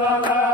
la la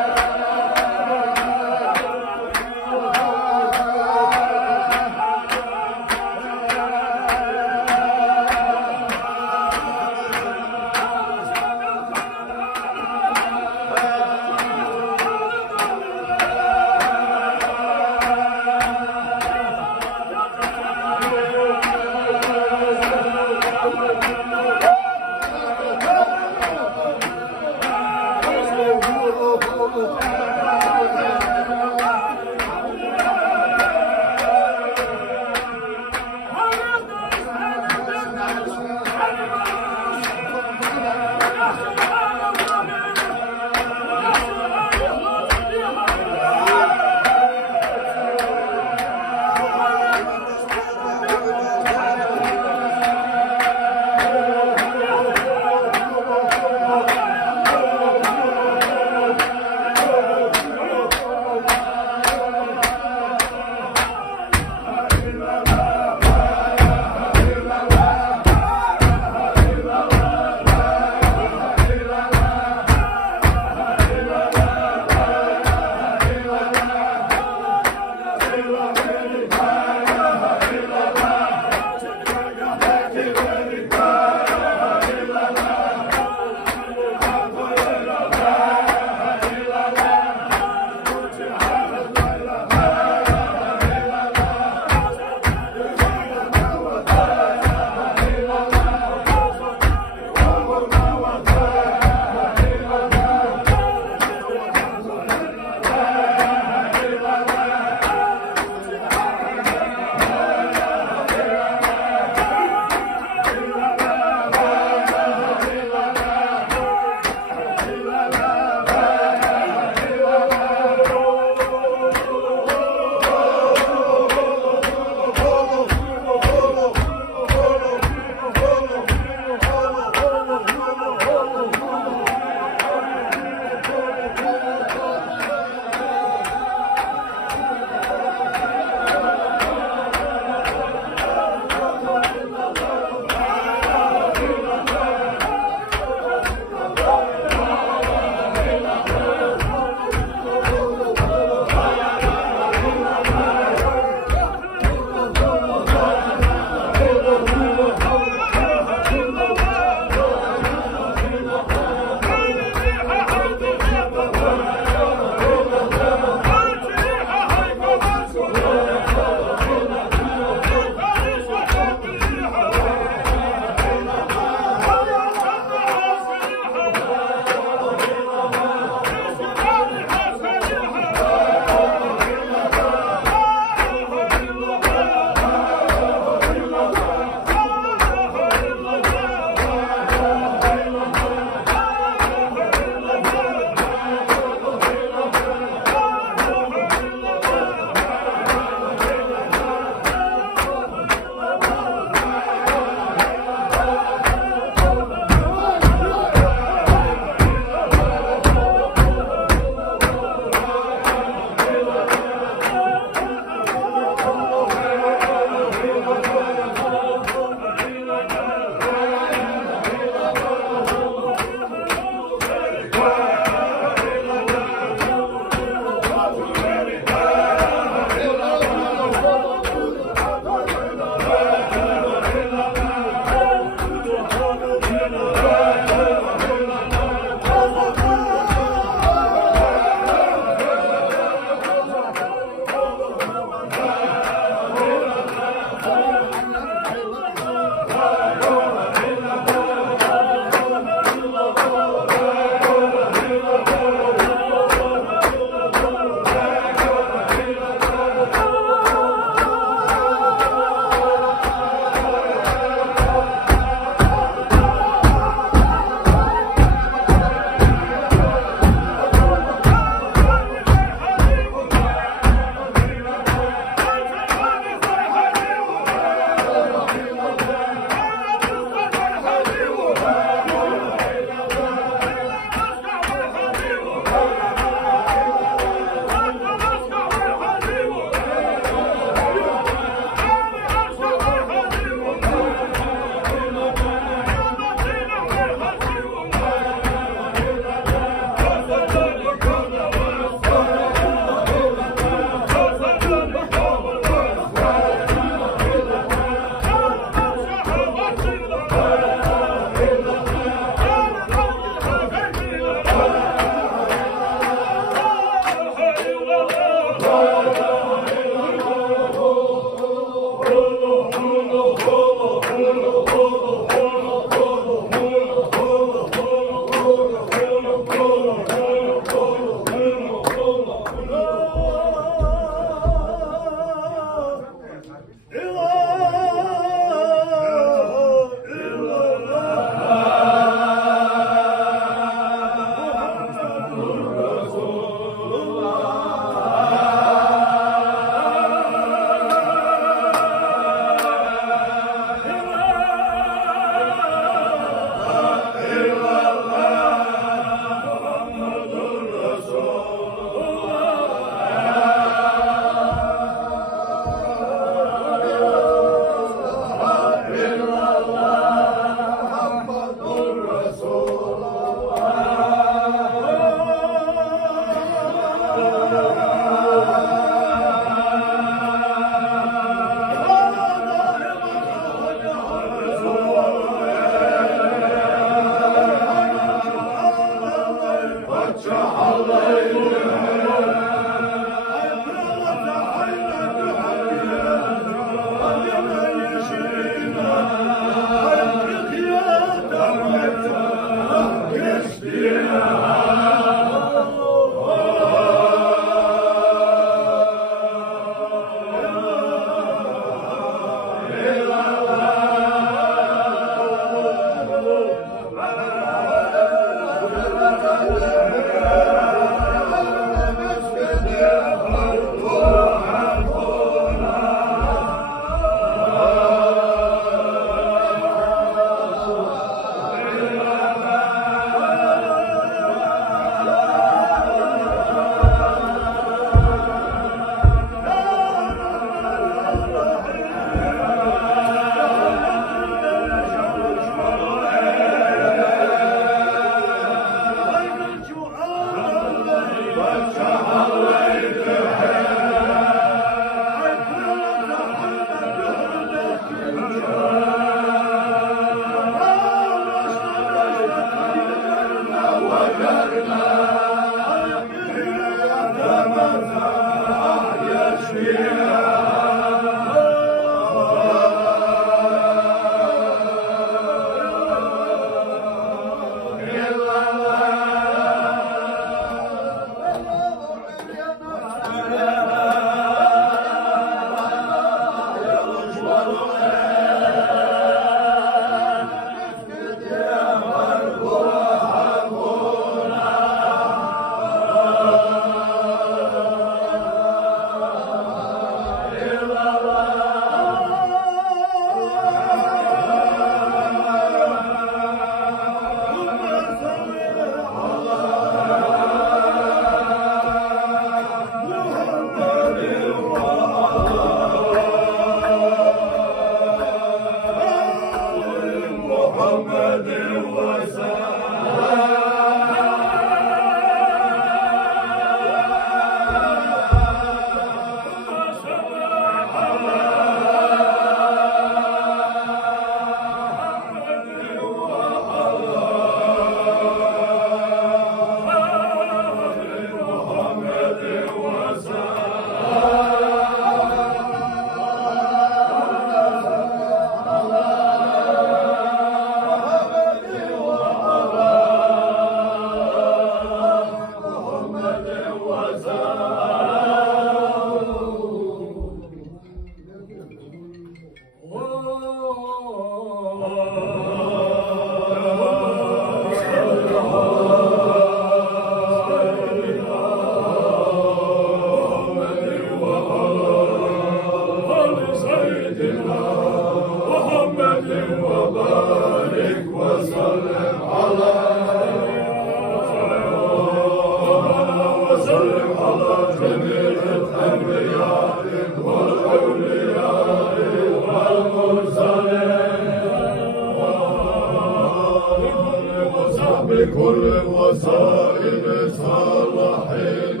بكل الوسائل صالحين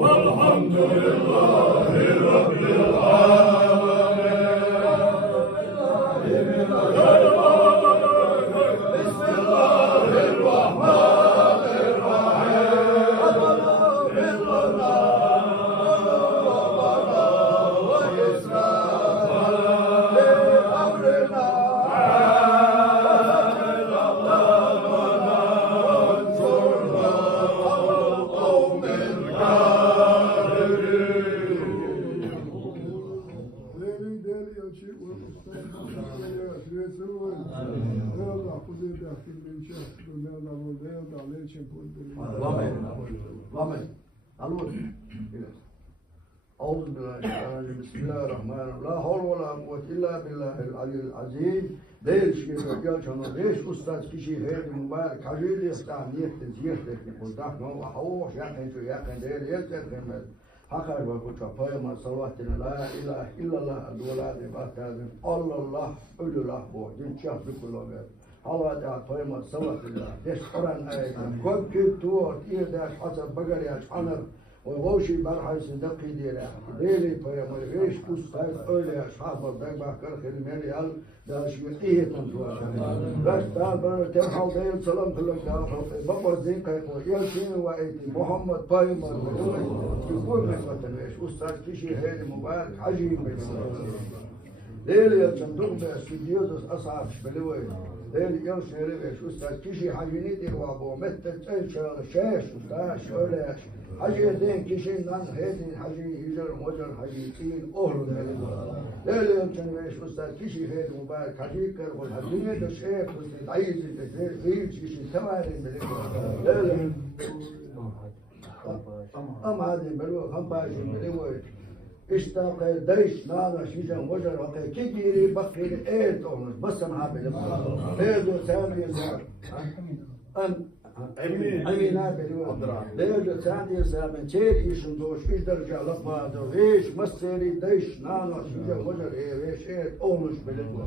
والحمد لله رب العالمين. بسم الله الرحمن الرحيم. Amen. Amen. أعوذ بالله من الشيطان بسم الله الرحمن الرحيم لا حول ولا قوة إلا بالله العلي العظيم ليش كده يالشانو ليش أستاذ كشي هيك مبارك حجيل يستعنيك تزيح لك قلتك نو حوش يقين شو يقين دير يلتر كمل حقا وقلت فايما صلواتنا لا إله إلا الله الولاد باتازم الله أولو الله بو جن شاف بكل وقت حوالا فايما صلواتنا ليش قرآن آية كم كتور إيداش حسب بقرياش عنر وغوشي برحي صدقي ديلا ديلي فيما ليش أستاذ أولي أصحاب الدقبة كرخي المريال داش يقيه تنتوى باش تعال برا تنحو ديل سلام تلك داخل بابا زين قيقو يلسين وإيتي محمد فايما يقول من وطنويش أستاذ كشي هيدي مبارك حجيم ديلي يلصندوق باستوديوزوس أصعب بلوي ديلي يلسين ريش أستاذ كشي حجيني دي وابو متت أنشار شاش أستاذ شولاش حجي دين كشين نان هيدين حجي يجر موجر حجي تين أهل مليون ليلة يمكن ويش أستاذ كشي هيد مبارك حجي كر والحجية الشيخ والعيز التزير غير كشي ثمانين مليون ليلة هذه بلوى 25 مليون اشتاق ديش نانا شيجا وجر وقي كيجيري بقي ايه تونس بس انا عامل ايه سامي أمين ليش ساندي سامن شيء يشندوش إيش درجة لفظه إيش مسيري ديش نانا شيء وجر إيش أونش بلدو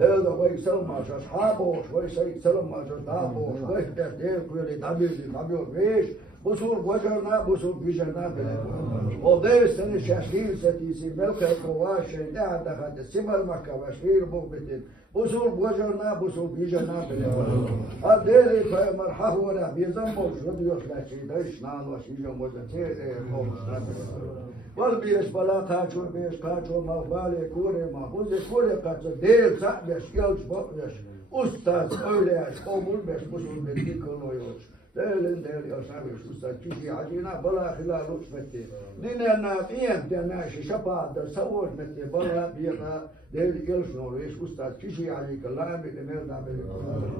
هذا وين سلم عشان أصحابه وين شيء سلم عشان دابوش وين تهدير كل دابير إيش بصور وجرنا بصور بيجنا بلدو وديش سنة شاشير ستيسي ملك كواش لا دخل السمر مكة وشير مبتين بصور وجرنا بصور بيجنا بلدو هذا مرحبا ولا بيزموش رضيوش لاشي ديش نان وشيجا وجتير خوش والبيش بلا قاچو بيش قاچو مغبالي كوري مغوزي كوري قاچو ديل سعبش يلش بقيش أستاذ أوليش قومول بيش بصور بديكو نويوش ديل يا سعبش أستاذ كيشي عجينا بلا خلال وش متي دينا فين ديناشي شبا در سووش متي بلا بيغا ديل يلش نويش أستاذ كيشي عليك الله عمي لمير نعمل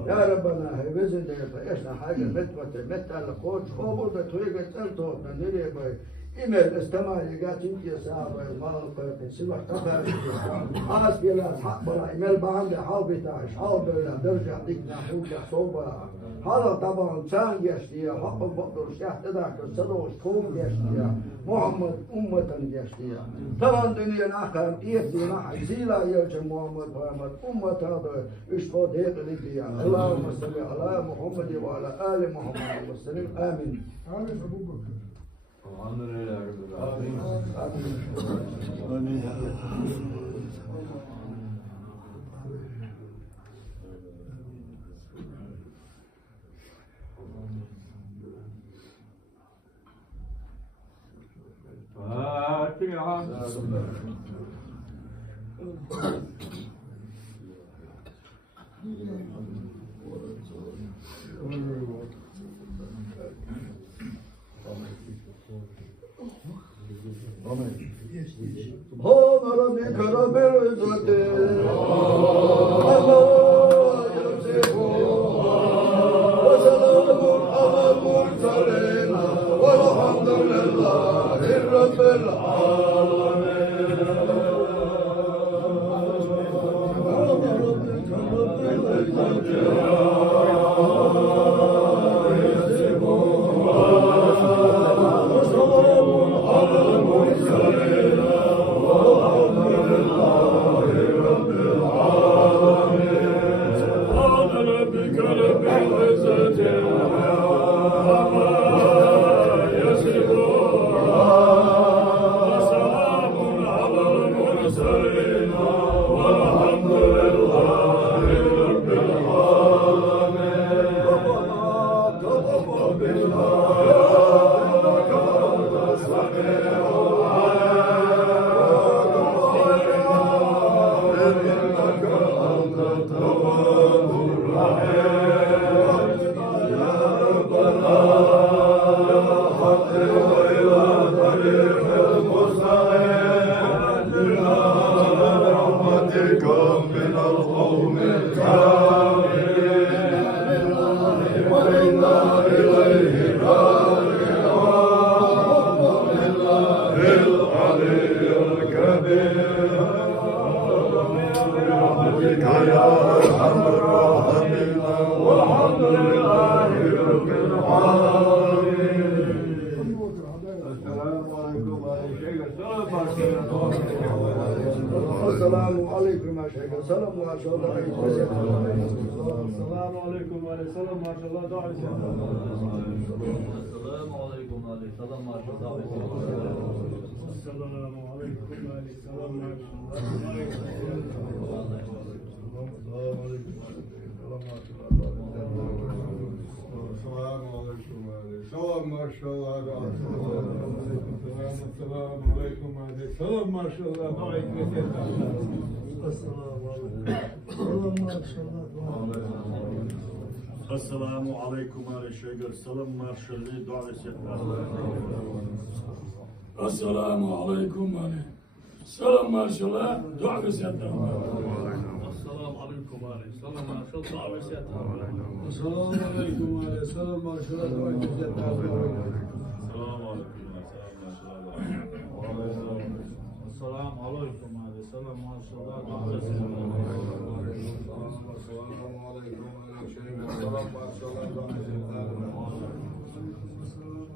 يا ربنا هيوزن ديل فإيشنا حاجة متى لقوش قومول بتويقة تلتو نندري باي إيميل استمع لقاتين يا صاحب المال قلت سلوح تفاش عاس بلا حق بلا إيميل بعند حال بتاعش حال بلا درجة ديك نحوك صوبة هذا طبعا سان يشتيا حق بقدر شيخ تدعك الصدوش كوم يشتيا محمد أمة يشتيا طبعا دنيا ناخر إيدي ناح زيلا يرجع محمد أمة هذا إشتو ديق لديا اللهم صل على محمد وعلى آل محمد وسلم آمين آمين أبو بكر الحمد لله رب العالمين. سبحان ربك رب العزة عما يصفون وسلام على المرسلين والحمد لله رب بك يا أرحم الراحمين والحمد لله رب العالمين. السلام عليكم يا شيخ. السلام ما شاء الله. السلام عليكم وعليكم السلام ما شاء الله دعاء السلام عليكم وعليكم السلام ما شاء الله. السلام عليكم وعليكم السلام ما شاء الله. السلام ما شاء الله. السلام عليكم السلام ما شاء الله. السلام عليكم على الشيخ. السلام ما شاء الله دعاء السلام عليكم السلام ما شاء الله. دعاء سيادة. السلام عليكم عليه السلام ما شاء الله وسيادة. السلام عليكم السلام ما شاء الله. دعاء سيادة. السلام عليكم عليه السلام ما شاء الله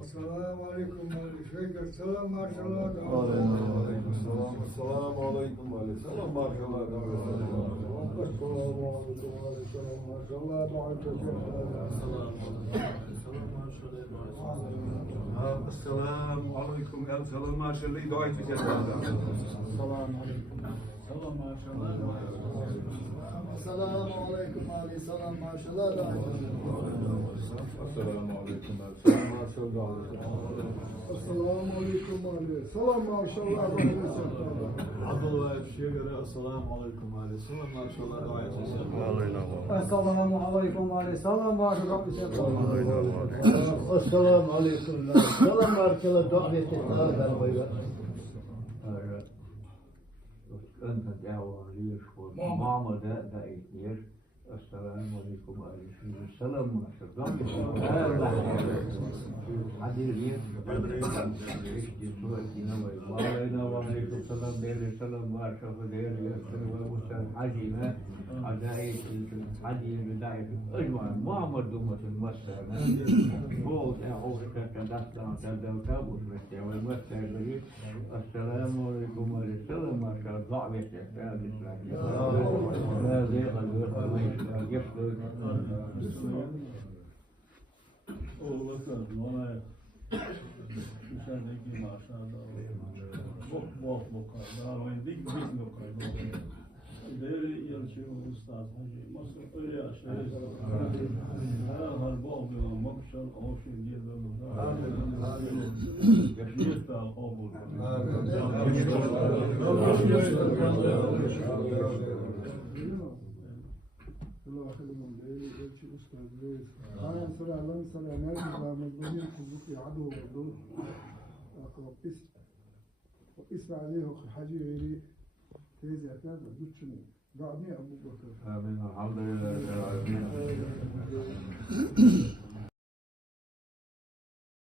السلام عليكم الشيخ. السلام ما شاء الله. السلام عليكم السلام ما شاء الله. السلام عليكم يا سلام ما شاء الله. دعيت في السلام عليكم السلام ما شاء الله. السلام عليكم علي السلام ما شاء الله. السلام عليكم السلام ما شاء الله. السلام عليكم علي السلام ما شاء الله. عبد الله الشيخ. السلام عليكم علي السلام ما شاء الله. دعاء السلام عليكم علي السلام ما شاء الله. السلام عليكم السلام ما شاء الله. أنت دعوة ليش وماما ده إيش. السلام عليكم عليكم السلام ما شاء الله. حدير ليش إيش جسوا كنا وعلينا وعليكم السلام دير السلام ما شاء الله دير السلام وسلام حجينا أدائي حجينا بدائي أجمع ماما دومة المسألة بوت أعوش كذا كذا كابوس مستوى المسألة. السلام عليكم عليكم السلام ما شاء الله. ضعبة الإسلام لا زيغ الوقت يفضل. والله والله مشاهديني ما شاء الله. بوق ده وين ديك بيت مقايض. ديري يلشي أستاذ حجي مصر يا شيخ. هذا البوق مبشر أو شيء جيد يشيط القبول. واسم عليه حاجي غيري تيزي أكاد دوتشني قاعدين أبو بكر. آمين الحمد لله.